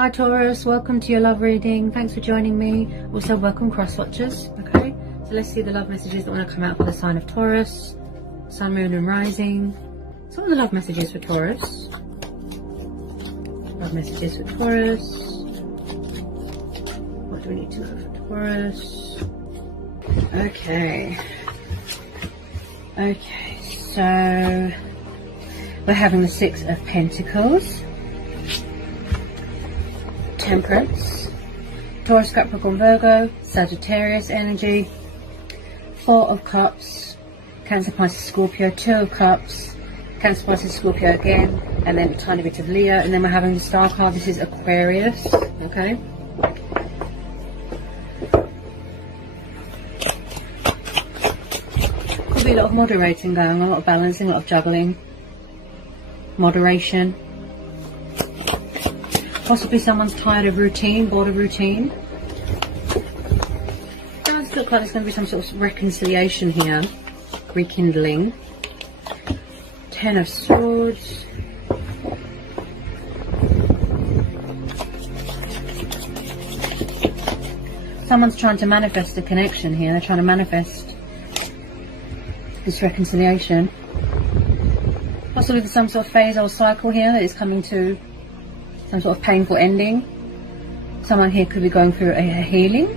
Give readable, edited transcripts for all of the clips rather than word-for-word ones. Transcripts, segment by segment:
Hi Taurus, welcome to your love reading. Thanks for joining me. Also welcome cross watchers. Okay, so let's see the love messages that want to come out for the sign of Taurus, Sun, Moon and Rising. So what are the love messages for Taurus? Love messages for Taurus. What do we need to know for Taurus? Okay, so we're having the Six of Pentacles, Temperance, Taurus, Capricorn, Virgo, Sagittarius energy, Four of Cups, Cancer, Pisces, Scorpio, Two of Cups, Cancer, Pisces, Scorpio again, and then a tiny bit of Leo, and then we're having the Star card. This is Aquarius. Okay. Could be a lot of moderating going on, a lot of balancing, a lot of juggling. Moderation. Possibly someone's tired of routine, bored of routine. It does look like there's going to be some sort of reconciliation here, rekindling. Ten of Swords. Someone's trying to manifest a connection here. They're trying to manifest this reconciliation. Possibly there's some sort of phase or cycle here that is coming to some sort of painful ending. Someone here could be going through a healing,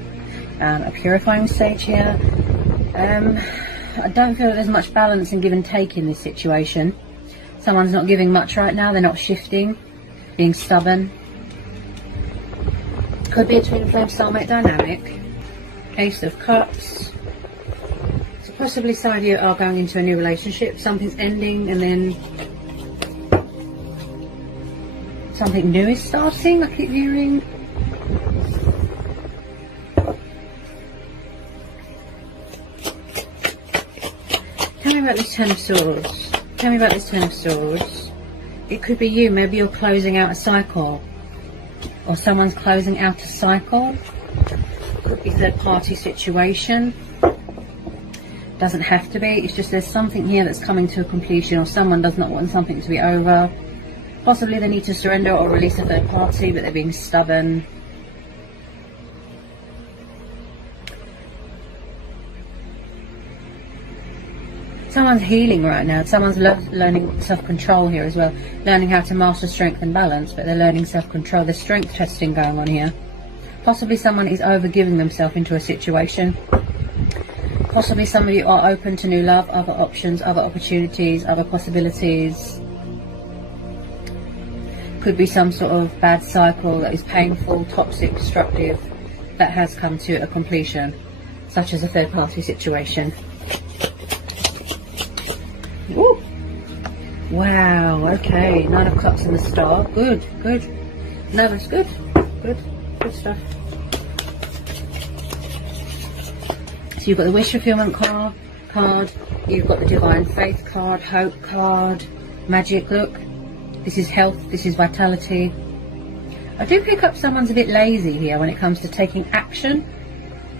a purifying stage here. I don't feel that there's much balance in give and take in this situation. Someone's not giving much right now. They're not shifting, being stubborn. Could be a twin flame soulmate dynamic. Ace of Cups. So possibly side of you are going into a new relationship. Something's ending and then something new is starting, I keep hearing. Tell me about this Ten of Swords. Tell me about this Ten of Swords. It could be you. Maybe you're closing out a cycle. Or someone's closing out a cycle. Could be third party situation. Doesn't have to be. It's just there's something here that's coming to a completion, or someone does not want something to be over. Possibly they need to surrender or release a third party, but they're being stubborn. Someone's healing right now. Someone's learning self-control here as well. Learning how to master strength and balance, but they're learning self-control. There's strength testing going on here. Possibly someone is over-giving themselves into a situation. Possibly some of you are open to new love, other options, other opportunities, other possibilities. Could be some sort of bad cycle that is painful, toxic, destructive, that has come to a completion, such as a third party situation. Ooh. Wow, okay, Nine of Cups and the Star. Good, good. No, that's good. Good, good stuff. So you've got the Wish Fulfillment card, you've got the Divine Faith card, Hope card, Magic, look. This is health, this is vitality. I do pick up someone's a bit lazy here when it comes to taking action.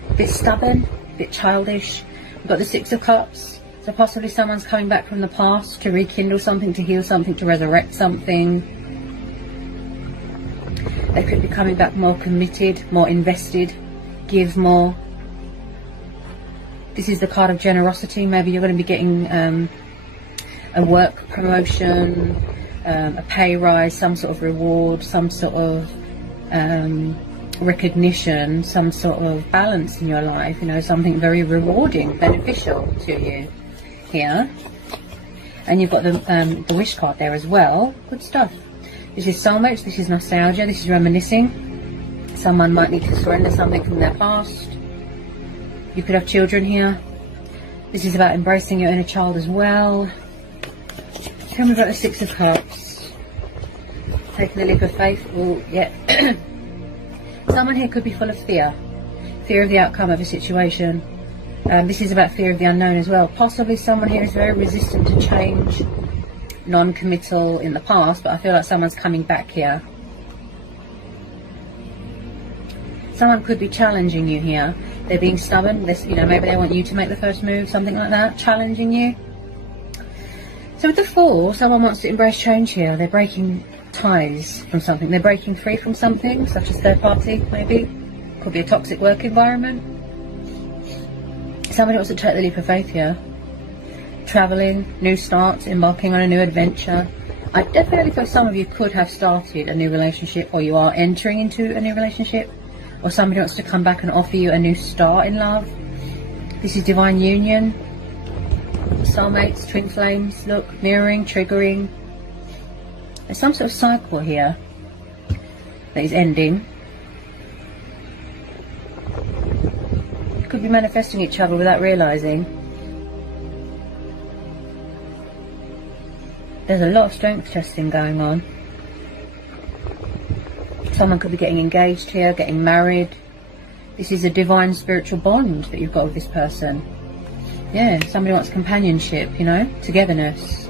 A bit stubborn, a bit childish. We've got the Six of Cups. So possibly someone's coming back from the past to rekindle something, to heal something, to resurrect something. They could be coming back more committed, more invested, give more. This is the card of generosity. Maybe you're going to be getting a work promotion, a pay rise, some sort of reward, some sort of recognition, some sort of balance in your life, you know, something very rewarding, beneficial to you here. And you've got the Wish card there as well. Good stuff. This is soulmates, this is nostalgia, this is reminiscing. Someone might need to surrender something from their past. You could have children here. This is about embracing your inner child as well. Tell me about the Six of Cups. Taking the leap of faith. Oh, yeah. Someone here could be full of fear. Fear of the outcome of a situation. This is about fear of the unknown as well. Possibly someone here is very resistant to change. Non-committal in the past, but I feel like someone's coming back here. Someone could be challenging you here. They're being stubborn. You know, maybe they want you to make the first move, something like that. Challenging you. So with the Four, someone wants to embrace change here. They're breaking ties from something. They're breaking free from something, such as third party, maybe. Could be a toxic work environment. Somebody wants to take the leap of faith here. Traveling, new starts, embarking on a new adventure. I definitely feel some of you could have started a new relationship, or you are entering into a new relationship, or somebody wants to come back and offer you a new start in love. This is divine union, soulmates, twin flames, look, mirroring, triggering. There's some sort of cycle here that is ending. You could be manifesting each other without realising. There's a lot of strength testing going on. Someone could be getting engaged here, getting married. This is a divine spiritual bond that you've got with this person. Yeah, somebody wants companionship, you know, togetherness.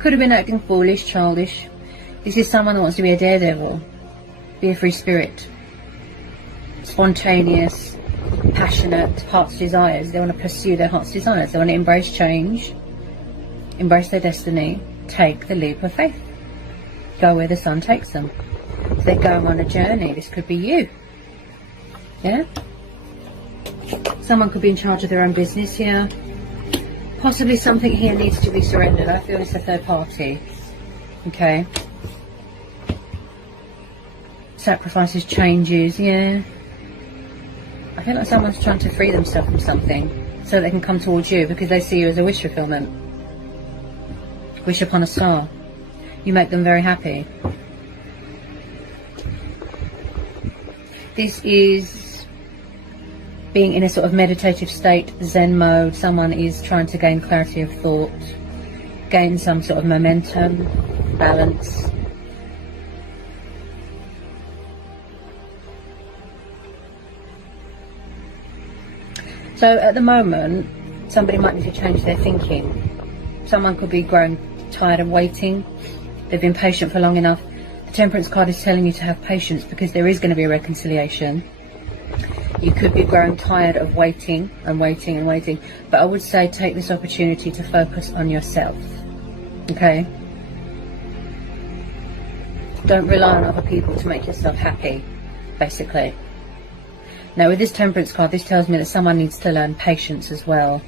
Could have been acting foolish, childish. This is someone that wants to be a daredevil, be a free spirit, spontaneous, passionate, heart's desires. They want to pursue their heart's desires. They want to embrace change, embrace their destiny, take the leap of faith, go where the sun takes them. So they're going on a journey. This could be you. Yeah? Someone could be in charge of their own business here. Possibly something here needs to be surrendered. I feel it's a third party. Okay. Sacrifices, changes, yeah. I feel like someone's trying to free themselves from something so they can come towards you because they see you as a wish fulfillment. Wish upon a star. You make them very happy. This is being in a sort of meditative state, Zen mode. Someone is trying to gain clarity of thought, gain some sort of momentum, balance. So at the moment, somebody might need to change their thinking. Someone could be growing tired of waiting. They've been patient for long enough. The Temperance card is telling you to have patience because there is going to be a reconciliation. You could be growing tired of waiting and waiting and waiting. But I would say take this opportunity to focus on yourself. Okay? Don't rely on other people to make yourself happy, basically. Now with this Temperance card, this tells me that someone needs to learn patience as well.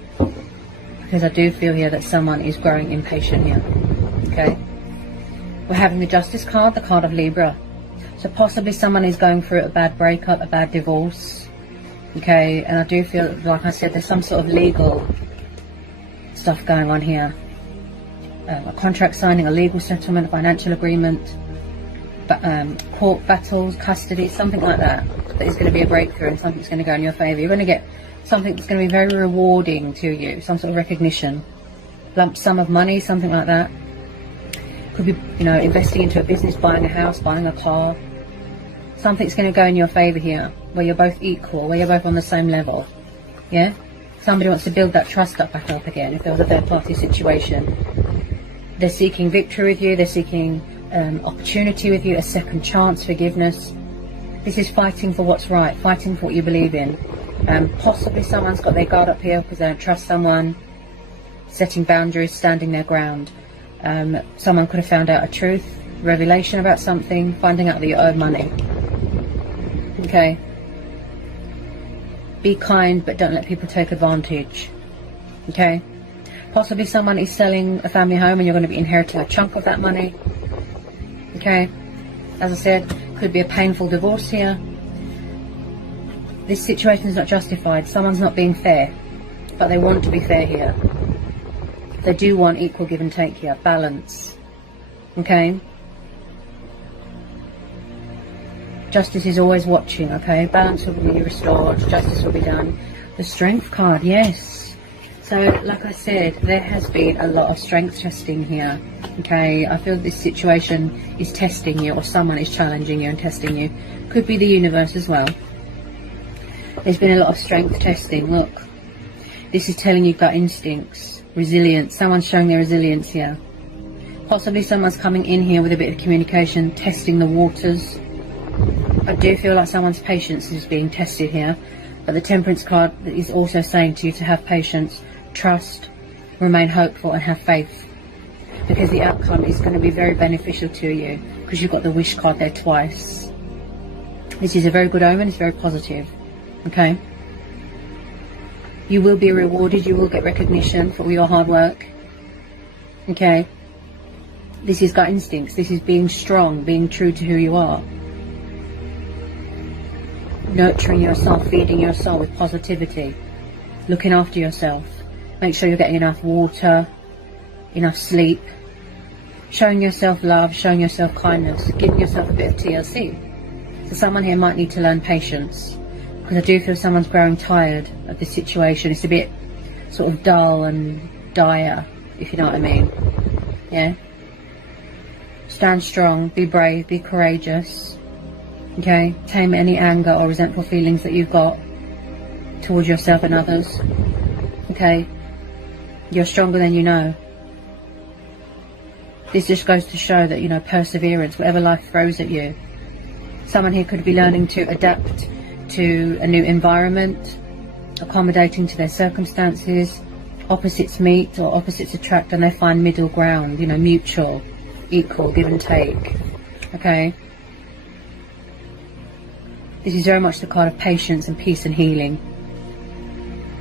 Because I do feel here that someone is growing impatient here. Okay? We're having the Justice card, the card of Libra. So possibly someone is going through a bad breakup, a bad divorce. Okay? And I do feel, like I said, there's some sort of legal stuff going on here. A contract signing, a legal settlement, a financial agreement. Court battles, custody, something like that. That is going to be a breakthrough and something's going to go in your favour. You're going to get something that's going to be very rewarding to you, some sort of recognition, lump sum of money, something like that. Could be, you know, investing into a business, buying a house, buying a car. Something's going to go in your favour here, where you're both equal, where you're both on the same level. Yeah? Somebody wants to build that trust back up again if there was a third party situation. They're seeking victory with you, they're seeking opportunity with you, a second chance, forgiveness. This is fighting for what's right, fighting for what you believe in. Possibly someone's got their guard up here because they don't trust someone, setting boundaries, standing their ground. Someone could have found out a truth, revelation about something, finding out that you owe money. Okay. Be kind, but don't let people take advantage. Okay. Possibly someone is selling a family home and you're going to be inheriting a chunk of that money. Okay. As I said, could be a painful divorce here. This situation is not justified. Someone's not being fair, but they want to be fair here. They do want equal give and take here, balance. Okay? Justice is always watching, okay? Balance will be restored, justice will be done. The Strength card, yes. So, like I said, there has been a lot of strength testing here. Okay, I feel this situation is testing you, or someone is challenging you and testing you. Could be the universe as well. There's been a lot of strength testing. Look, this is telling you gut instincts, resilience. Someone's showing their resilience here. Possibly someone's coming in here with a bit of communication, testing the waters. I do feel like someone's patience is being tested here. But the Temperance card is also saying to you to have patience, trust, remain hopeful and have faith. because the outcome is going to be very beneficial to you, because you've got the wish card there twice. This is a very good omen. It's very positive. Okay, you will be rewarded. You will get recognition for all your hard work. Okay, this is gut instincts. This is being strong, being true to who you are, nurturing yourself, feeding your soul with positivity, looking after yourself. Make sure you're getting enough water, enough sleep, showing yourself love, showing yourself kindness, giving yourself a bit of TLC. So someone here might need to learn patience, because I do feel someone's growing tired of this situation. It's a bit sort of dull and dire, if you know what I mean. Yeah. Stand strong, be brave, be courageous. Okay. Tame any anger or resentful feelings that you've got towards yourself and others. Okay. You're stronger than you know. This just goes to show that, you know, perseverance, whatever life throws at you. Someone here could be learning to adapt to a new environment, accommodating to their circumstances. Opposites meet or opposites attract, and they find middle ground, you know, mutual, equal, give and take. Okay. This is very much the card of patience and peace and healing.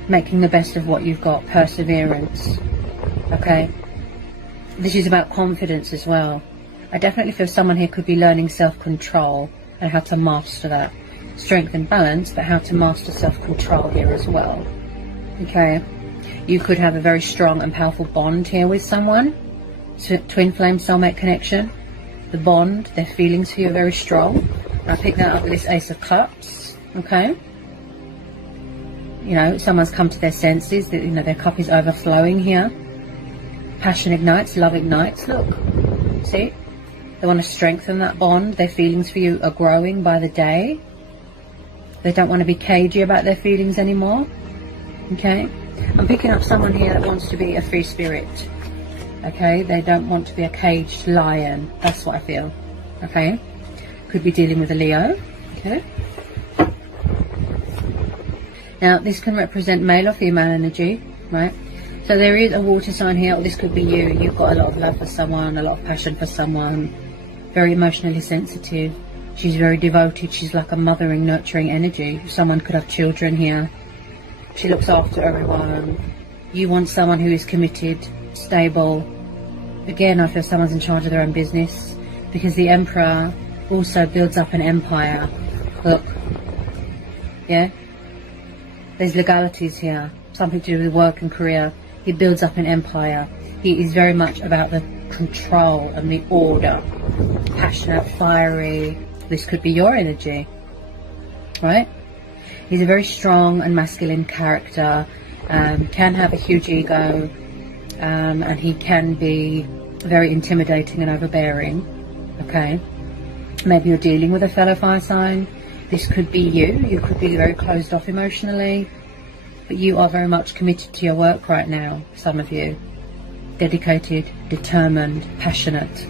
Making the best of what you've got, perseverance. Okay. This is about confidence as well. I definitely feel someone here could be learning self-control and how to master that. Strength and balance, but how to master self-control here as well. Okay. You could have a very strong and powerful bond here with someone. Twin flame soulmate connection. The bond, their feelings for you are very strong. I pick that up with this Ace of Cups. Okay. You know, someone's come to their senses, that, you know, their cup is overflowing here. Passion ignites, love ignites. Look, see? They want to strengthen that bond. Their feelings for you are growing by the day. They don't want to be cagey about their feelings anymore. Okay? I'm picking up someone here that wants to be a free spirit. Okay? They don't want to be a caged lion. That's what I feel. Okay? Could be dealing with a Leo. Okay? Now, this can represent male or female energy, right? So there is a water sign here, or this could be you. You've got a lot of love for someone, a lot of passion for someone, very emotionally sensitive. She's very devoted. She's like a mothering, nurturing energy. Someone could have children here. She looks after everyone. You want someone who is committed, stable. Again, I feel someone's in charge of their own business, because the Emperor also builds up an empire. Look. Yeah? There's legalities here. Something to do with work and career. He builds up an empire. He is very much about the control and the order. Passionate, fiery. This could be your energy, right? He's a very strong and masculine character, can have a huge ego, and he can be very intimidating and overbearing. Okay, maybe you're dealing with a fellow fire sign. This could be you. You could be very closed off emotionally, but you are very much committed to your work right now, some of you. Dedicated, determined, passionate,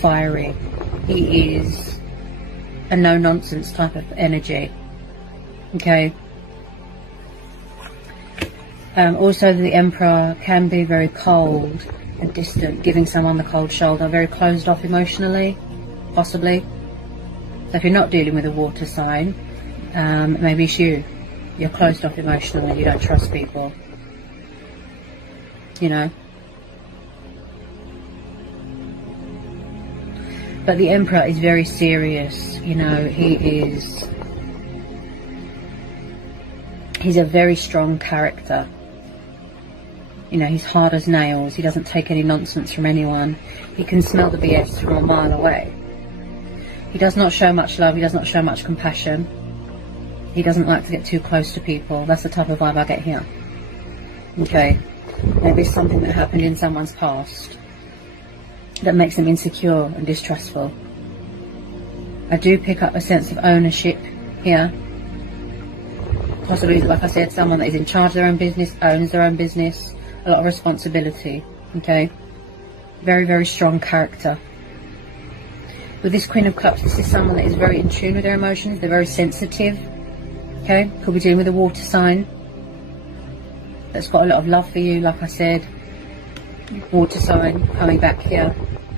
fiery. He is a no-nonsense type of energy. Okay. Also, the Emperor can be very cold and distant, giving someone the cold shoulder, very closed off emotionally, possibly. So if you're not dealing with a water sign, maybe it's you. You're closed off emotionally, you don't trust people. You know. But the Emperor is very serious, you know, he's a very strong character. You know, he's hard as nails, he doesn't take any nonsense from anyone. He can smell the BS from a mile away. He does not show much love, he does not show much compassion. He doesn't like to get too close to people. That's the type of vibe I get here. Okay, maybe it's something that happened in someone's past that makes them insecure and distrustful. I do pick up a sense of ownership here. Possibly, like I said, someone that is in charge of their own business, owns their own business, a lot of responsibility. Okay, very, very strong character. With this Queen of Cups, this is someone that is very in tune with their emotions. They're very sensitive. Okay, could be dealing with a water sign that's got a lot of love for you, like I said. Water sign coming back here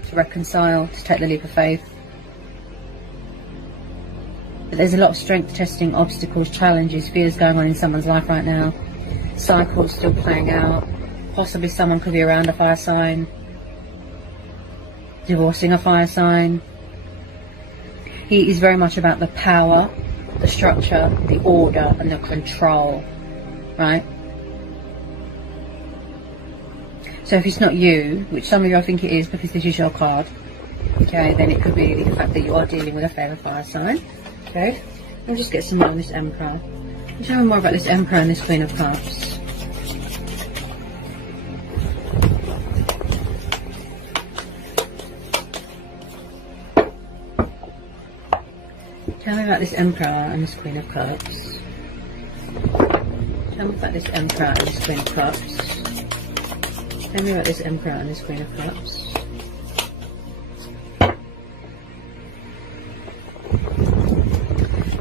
to reconcile, to take the leap of faith. But there's a lot of strength testing, obstacles, challenges, fears going on in someone's life right now. Cycles still playing out. Possibly someone could be around a fire sign, divorcing a fire sign. He is very much about the power, the structure, the order and the control, right? So if it's not you, which some of you I think it is because this is your card, okay, then it could be the fact that you are dealing with a favourite fire sign. Okay, let me just get some more on this Emperor. Tell me more about this Emperor and this Queen of Cups. Tell me about this Emperor and this Queen of Cups. Tell me about this Emperor and this Queen of Cups. Tell me about this Emperor and this Queen of Cups.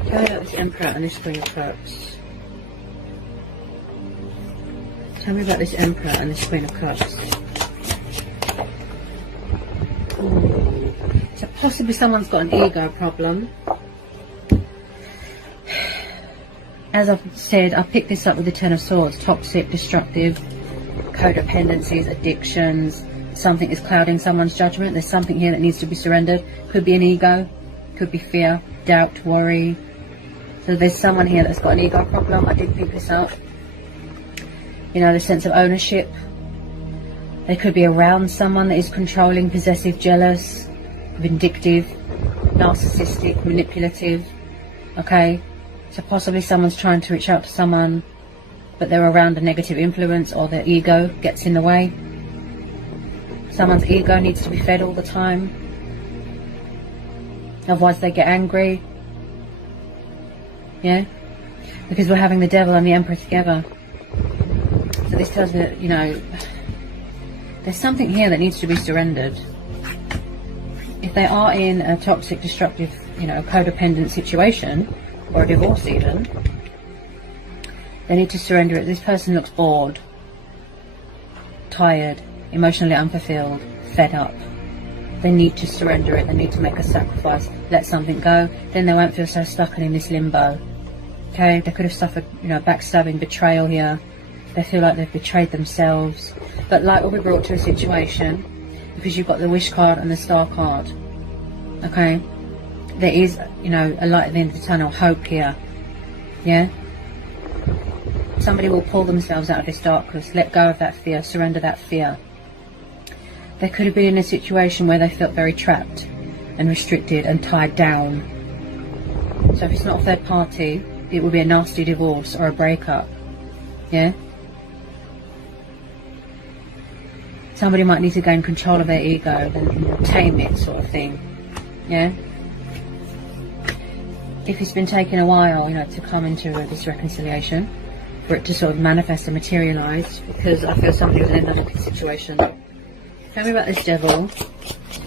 Tell me about this Emperor and this Queen of Cups. Tell me about this Emperor and this Queen of Cups. Ooh. So possibly someone's got an ego problem. As I've said, I picked this up with the Ten of Swords. Toxic, destructive, codependencies, addictions. Something is clouding someone's judgment. There's something here that needs to be surrendered. Could be an ego, could be fear, doubt, worry. So there's someone here that's got an ego problem. I did pick this up. You know, the sense of ownership. They could be around someone that is controlling, possessive, jealous, vindictive, narcissistic, manipulative. Okay, so possibly someone's trying to reach out to someone, but they're around a negative influence, or their ego gets in the way. Someone's ego needs to be fed all the time, otherwise they get angry. Yeah, because we're having the Devil and the Emperor together. So this tells me that, you know, there's something here that needs to be surrendered. If they are in a toxic, destructive, you know, codependent situation, or a divorce even, they need to surrender it. This person looks bored, tired, emotionally unfulfilled, fed up. They need to surrender it. They need to make a sacrifice, let something go. Then they won't feel so stuck and in this limbo. Okay, they could have suffered, you know, backstabbing, betrayal here. They feel like they've betrayed themselves. But light will be brought to a situation, because you've got the Wish card and the Star card. Okay, there is, you know, a light at the end of the tunnel, hope here. Yeah, somebody will pull themselves out of this darkness, let go of that fear, surrender that fear. They could have been in a situation where they felt very trapped and restricted and tied down. So if it's not a third party, it will be a nasty divorce or a breakup. Yeah, somebody might need to gain control of their ego and tame it, sort of thing. Yeah, if it's been taking a while, you know, to come into this reconciliation, for it to sort of manifest and materialise, because I feel somebody was in an unlucky situation. Tell me about this Devil.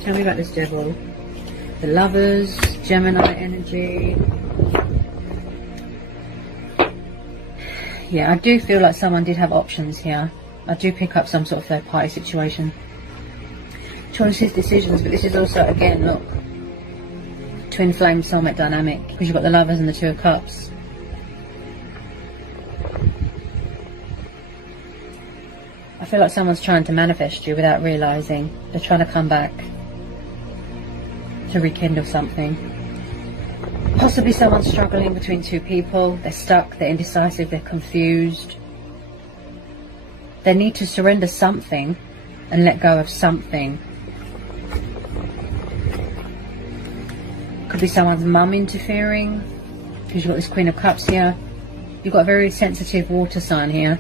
Tell me about this Devil. The Lovers, Gemini energy. Yeah, I do feel like someone did have options here. I do pick up some sort of third party situation. Choices, decisions, but this is also, again, look, twin flame soulmate dynamic, because you've got the Lovers and the Two of Cups. I feel like someone's trying to manifest you without realising. They're trying to come back to rekindle something. Possibly someone's struggling between two people. They're stuck, they're indecisive, they're confused. They need to surrender something and let go of something. Could be someone's mum interfering, because you've got this Queen of Cups here. You've got a very sensitive water sign here.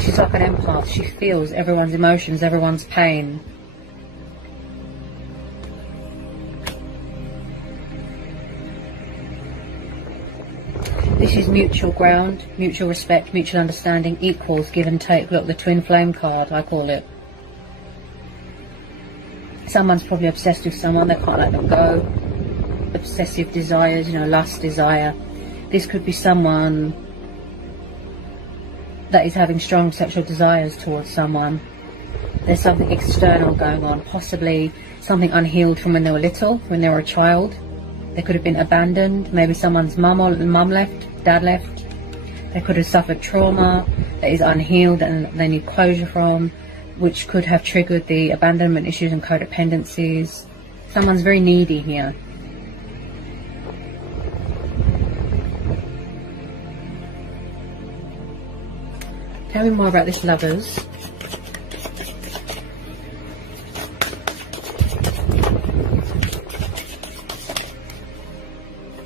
She's like an empath. She feels everyone's emotions, everyone's pain. This is mutual ground, mutual respect, mutual understanding, equals, give and take. Look, the twin flame card, I call it. Someone's probably obsessed with someone, they can't let them go. Obsessive desires, you know, lust, desire. This could be someone that is having strong sexual desires towards someone. There's something external going on, possibly something unhealed from when they were little, when they were a child. They could have been abandoned. Maybe someone's mum left, dad left. They could have suffered trauma that is unhealed and they need closure from, which could have triggered the abandonment issues and codependencies. Someone's very needy here. Tell me more about this Lovers.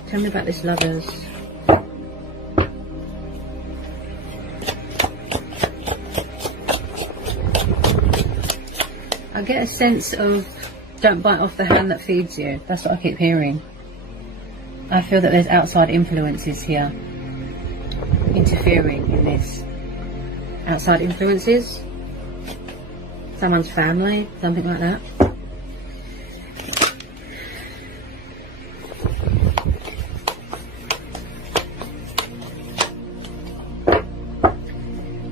Tell me about this Lovers. I get a sense of don't bite off the hand that feeds you. That's what I keep hearing. I feel that there's outside influences here interfering in this. Outside influences, someone's family, something like that.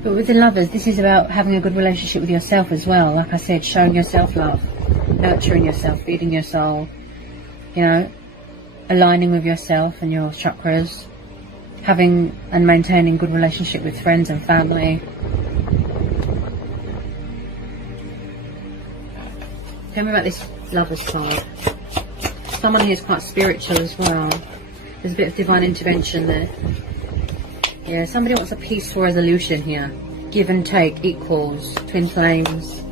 But with the Lovers, this is about having a good relationship with yourself as well. Like I said, showing yourself love, nurturing yourself, feeding your soul, you know, aligning with yourself and your chakras, having and maintaining good relationship with friends and family. Tell me about this Lovers card. Someone here is quite spiritual as well. There's a bit of divine intervention there. Yeah, somebody wants a peaceful resolution here. Give and take equals twin flames.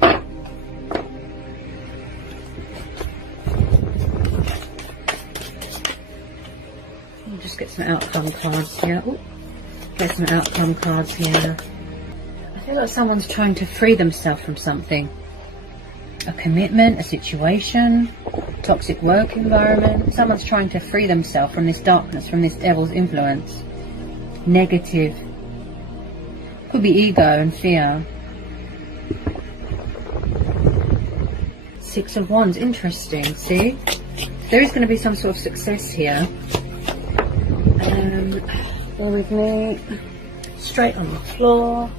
I'll just get some outcome cards here. Ooh, get some outcome cards here. I feel like someone's trying to free themselves from something. A commitment, a situation, toxic work environment. Someone's trying to free themselves from this darkness, from this devil's influence. Negative. Could be ego and fear. Six of Wands. Interesting. See? There is going to be some sort of success here. Bear with me. Straight on the floor.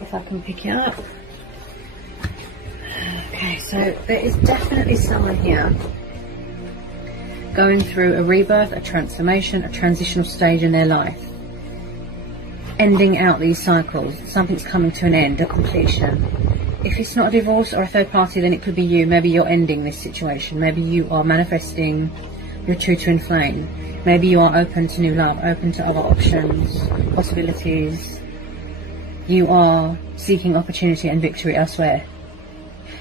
If I can pick it up. Okay, so there is definitely someone here going through a rebirth, a transformation, a transitional stage in their life. Ending out these cycles. Something's coming to an end, a completion. If it's not a divorce or a third party, then it could be you. Maybe you're ending this situation. Maybe you are manifesting your true twin flame. Maybe you are open to new love, open to other options, possibilities. You are seeking opportunity and victory elsewhere.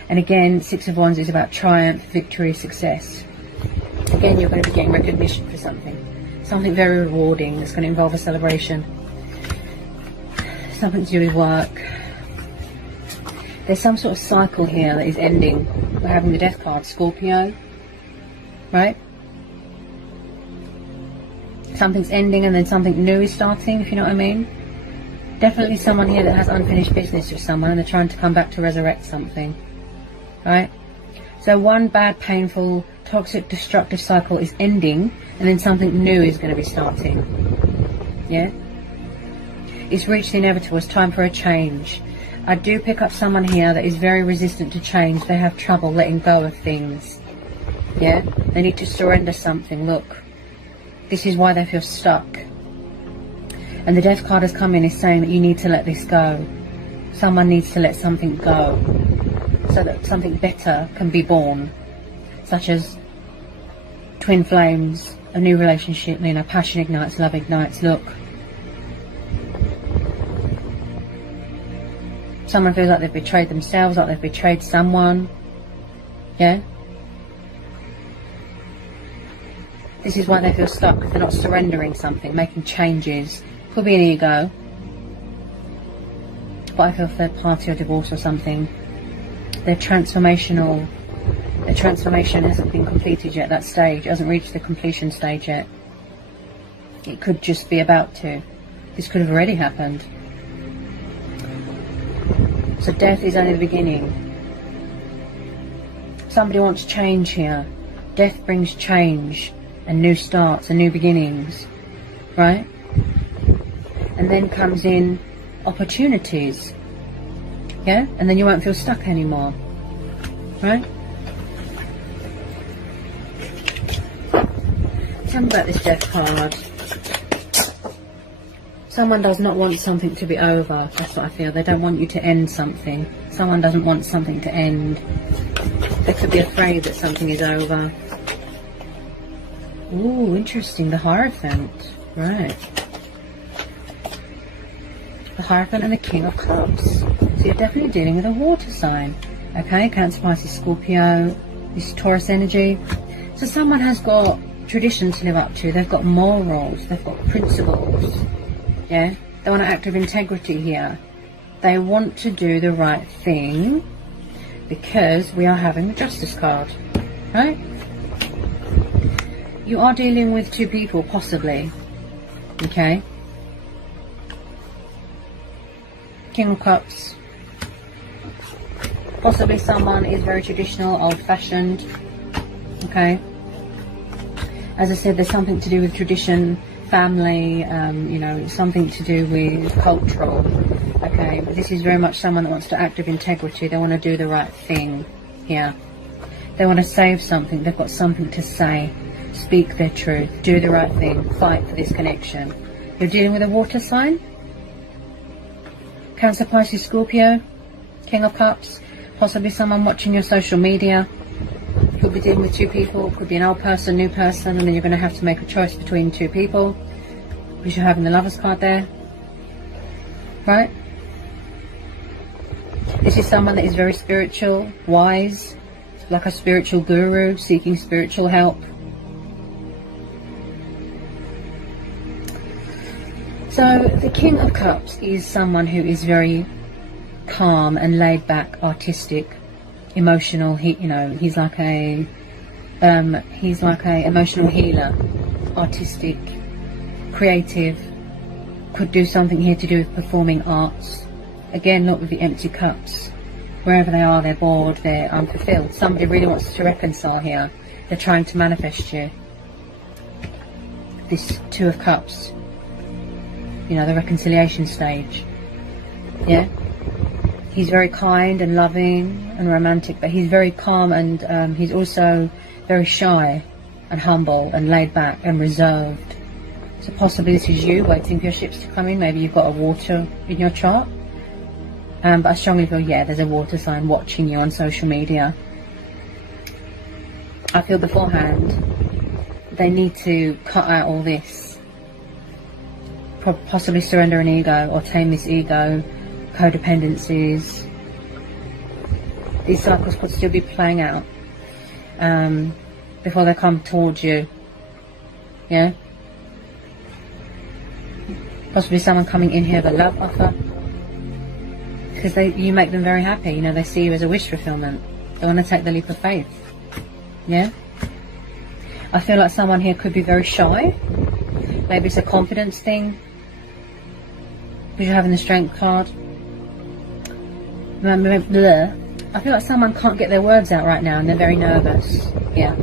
And again, Six of Wands is about triumph, victory, success. Again, you're going to be getting recognition for something very rewarding that's going to involve a celebration, something to do with work. There's some sort of cycle here that is ending. We're having the Death card, Scorpio, right? Something's ending and then something new is starting, if you know what I mean. Definitely someone here that has unfinished business with someone and they're trying to come back to resurrect something, right? So one bad, painful, toxic, destructive cycle is ending and then something new is going to be starting. Yeah? It's reached the inevitable. It's time for a change. I do pick up someone here that is very resistant to change. They have trouble letting go of things. Yeah? They need to surrender something. Look, this is why they feel stuck. And the Death card has come in is saying that you need to let this go. Someone needs to let something go so that something better can be born, such as twin flames, a new relationship, you know, passion ignites, love ignites. Look, someone feels like they've betrayed themselves, like they've betrayed someone. Yeah? This is why they feel stuck. They're not surrendering something, making changes. Could be an ego, but I feel third party or divorce or something. Their transformation hasn't been completed yet. That stage hasn't reached the completion stage yet. It could just be about to. This could have already happened. So death is only the beginning. Somebody wants change here. Death brings change and new starts and new beginnings, right? and then comes in opportunities. Yeah, and then you won't feel stuck anymore, right? Tell me about this death card. Someone does not want something to be over. That's what I feel. They don't want you to end something. Someone doesn't want something to end. They could be afraid that something is over. Ooh, interesting. The Hierophant. Right. The Hierophant and the King of Cups. So you're definitely dealing with a water sign. Okay, Cancer, Pisces, Scorpio. This Taurus energy. So someone has got tradition to live up to. They've got morals. They've got principles. Yeah, they want to act with integrity here. They want to do the right thing because we are having the Justice card, right? You are dealing with two people, possibly. Okay. King of Cups. Possibly someone is very traditional, old-fashioned. Okay. As I said, there's something to do with tradition, family, you know, something to do with cultural. Okay, but this is very much someone that wants to act with integrity. They want to do the right thing here. They want to save something. They've got something to say. Speak their truth. Do the right thing. Fight for this connection. You're dealing with a water sign. Cancer, Pisces, Scorpio. King of Cups. Possibly someone watching your social media. Could be dealing with two people. Could be an old person, new person, and then you're going to have to make a choice between two people, because you're having the Lovers card there, right? This is someone that is very spiritual, wise, like a spiritual guru, seeking spiritual help. So the King of Cups is someone who is very calm and laid back, artistic, emotional. He's like a emotional healer, artistic, creative. Could do something here to do with performing arts. Again, not with the empty cups. Wherever they are, they're bored, they're unfulfilled. Somebody really wants to reconcile here. They're trying to manifest you. This Two of Cups. You know, the reconciliation stage. Yeah. He's very kind and loving and romantic, but he's very calm, and he's also very shy and humble and laid back and reserved. So possibly this is you waiting for your ships to come in. Maybe you've got a water in your chart. But I strongly feel, yeah, there's a water sign watching you on social media. I feel beforehand they need to cut out all this. Possibly surrender an ego or tame this ego. Codependencies. These cycles could still be playing out before they come towards you. Yeah. Possibly someone coming in here with a love offer, because you make them very happy. You know, they see you as a wish fulfillment. They want to take the leap of faith. Yeah. I feel like someone here could be very shy. Maybe it's a confidence thing, because you're having the Strength card. I feel like someone can't get their words out right now and they're very nervous. Yeah.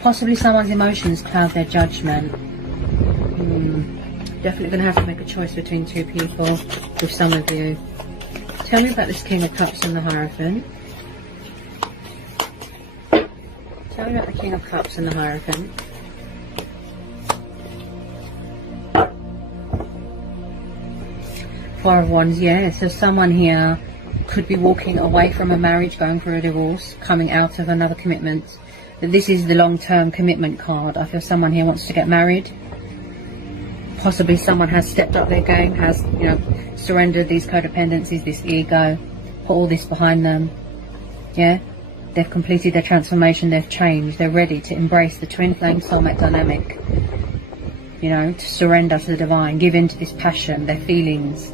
Possibly someone's emotions cloud their judgment. Definitely going to have to make a choice between two people with some of you. Tell me about this King of Cups and the Hierophant. Tell me about the King of Cups and the Hierophant. Four of Wands, yeah. So someone here could be walking away from a marriage, going for a divorce, coming out of another commitment. But this is the long-term commitment card. I feel someone here wants to get married. Possibly someone has stepped up their game, has, you know, surrendered these codependencies, this ego, put all this behind them. Yeah. They've completed their transformation, they've changed, they're ready to embrace the twin flame soulmate dynamic. You know, to surrender to the divine, give in to this passion, their feelings.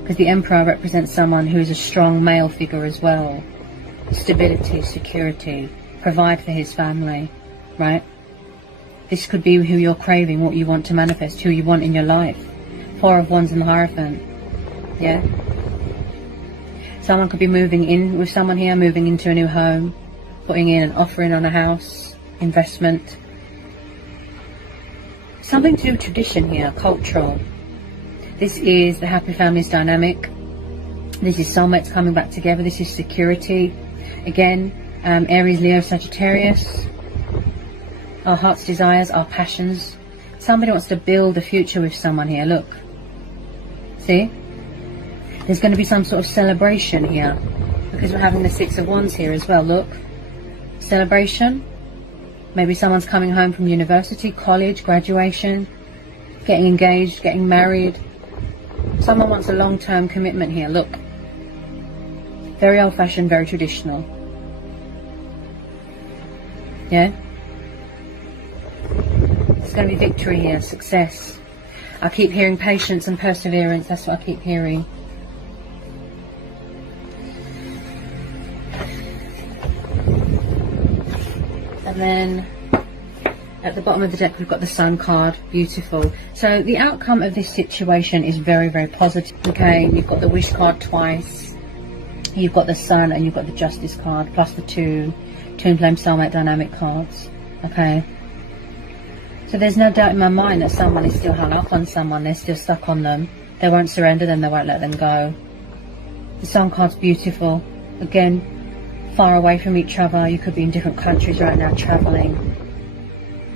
Because the Emperor represents someone who's a strong male figure as well. Stability, security, provide for his family, right? This could be who you're craving, what you want to manifest, who you want in your life. Four of Wands and the Hierophant, yeah? Someone could be moving in with someone here, moving into a new home, putting in an offering on a house, investment. Something to do with tradition here, cultural. This is the happy families dynamic. This is soulmates coming back together. This is security. Again, Aries, Leo, Sagittarius. Our heart's desires, our passions. Somebody wants to build a future with someone here. Look. See? There's going to be some sort of celebration here. Because we're having the Six of Wands here as well. Look. Celebration. Maybe someone's coming home from university, college, graduation. Getting engaged, getting married. Someone wants a long-term commitment here. Look. Very old-fashioned, very traditional. Yeah? There's going to be victory here, success. I keep hearing patience and perseverance. That's what I keep hearing. And then at the bottom of the deck we've got the Sun card. Beautiful. So the outcome of this situation is very, very positive. Okay, you've got the Wish card twice. You've got the Sun and you've got the Justice card, plus the two Twin Flame Soulmate Dynamic cards. Okay. So there's no doubt in my mind that someone is still hung up on someone. They're still stuck on them. They won't surrender them. They won't let them go. The Sun card's beautiful. Again, far away from each other. You could be in different countries right now, traveling.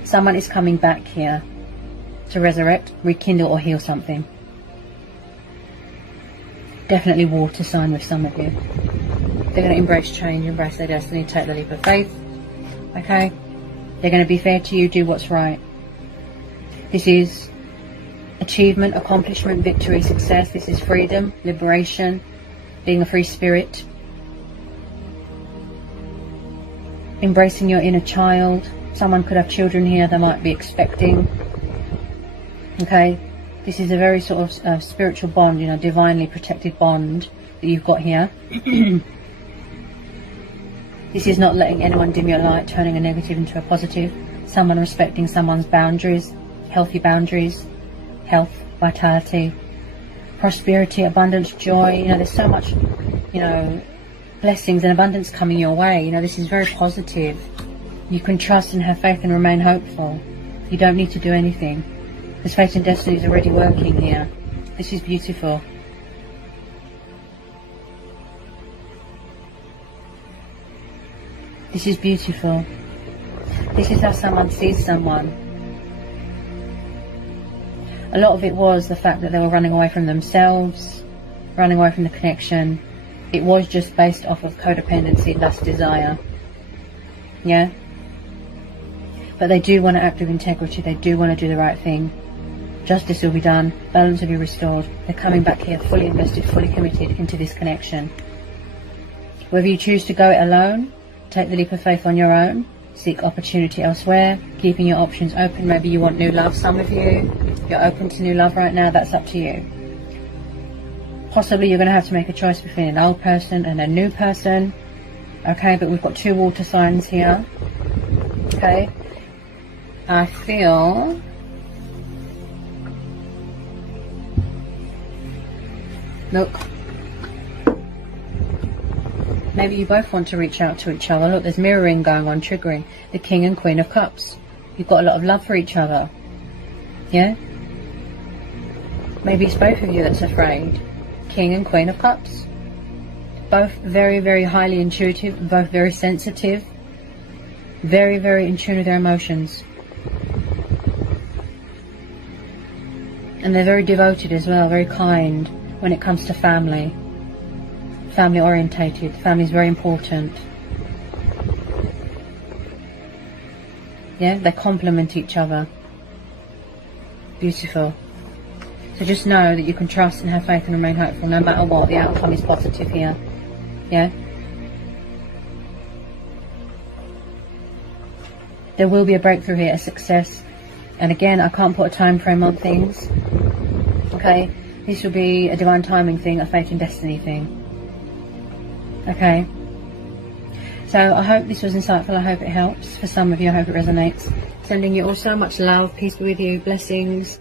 Someone is coming back here to resurrect, rekindle or heal something. Definitely water sign with some of you. They're going to embrace change, embrace their destiny, take the leap of faith. Okay? They're going to be fair to you, do what's right. This is achievement, accomplishment, victory, success. This is freedom, liberation, being a free spirit. Embracing your inner child. Someone could have children here. They might be expecting. Okay? This is a very sort of spiritual bond, you know, divinely protected bond that you've got here. This is not letting anyone dim your light, turning a negative into a positive. Someone respecting someone's boundaries, healthy boundaries, health, vitality, prosperity, abundance, joy. You know, there's so much, you know, blessings and abundance coming your way. You know, this is very positive. You can trust and have faith and remain hopeful. You don't need to do anything. Because fate and destiny is already working here. This is beautiful. This is beautiful. This is how someone sees someone. A lot of it was the fact that they were running away from themselves, running away from the connection. It was just based off of codependency, lust, desire. Yeah? But they do want to act with integrity. They do want to do the right thing. Justice will be done. Balance will be restored. They're coming back here fully invested, fully committed into this connection. Whether you choose to go it alone, take the leap of faith on your own, seek opportunity elsewhere, keeping your options open. Maybe you want new love, some of you. You're open to new love right now. That's up to you. Possibly you're going to have to make a choice between an old person and a new person. Okay, but we've got two water signs here. Okay. I feel... Look. Maybe you both want to reach out to each other. Look, there's mirroring going on, triggering. The King and Queen of Cups. You've got a lot of love for each other. Yeah? Maybe it's both of you that's afraid. King and Queen of Cups. Both very, very highly intuitive. Both very sensitive. Very, very in tune with their emotions. And they're very devoted as well. Very kind when it comes to family. Family orientated. Family is very important. Yeah, they complement each other. Beautiful. So just know that you can trust and have faith and remain hopeful no matter what. The outcome is positive here. Yeah. There will be a breakthrough here, a success. And again, I can't put a time frame on things. Okay. This will be a divine timing thing, a fate and destiny thing. Okay. So I hope this was insightful. I hope it helps. For some of you, I hope it resonates. Sending you all so much love. Peace be with you. Blessings.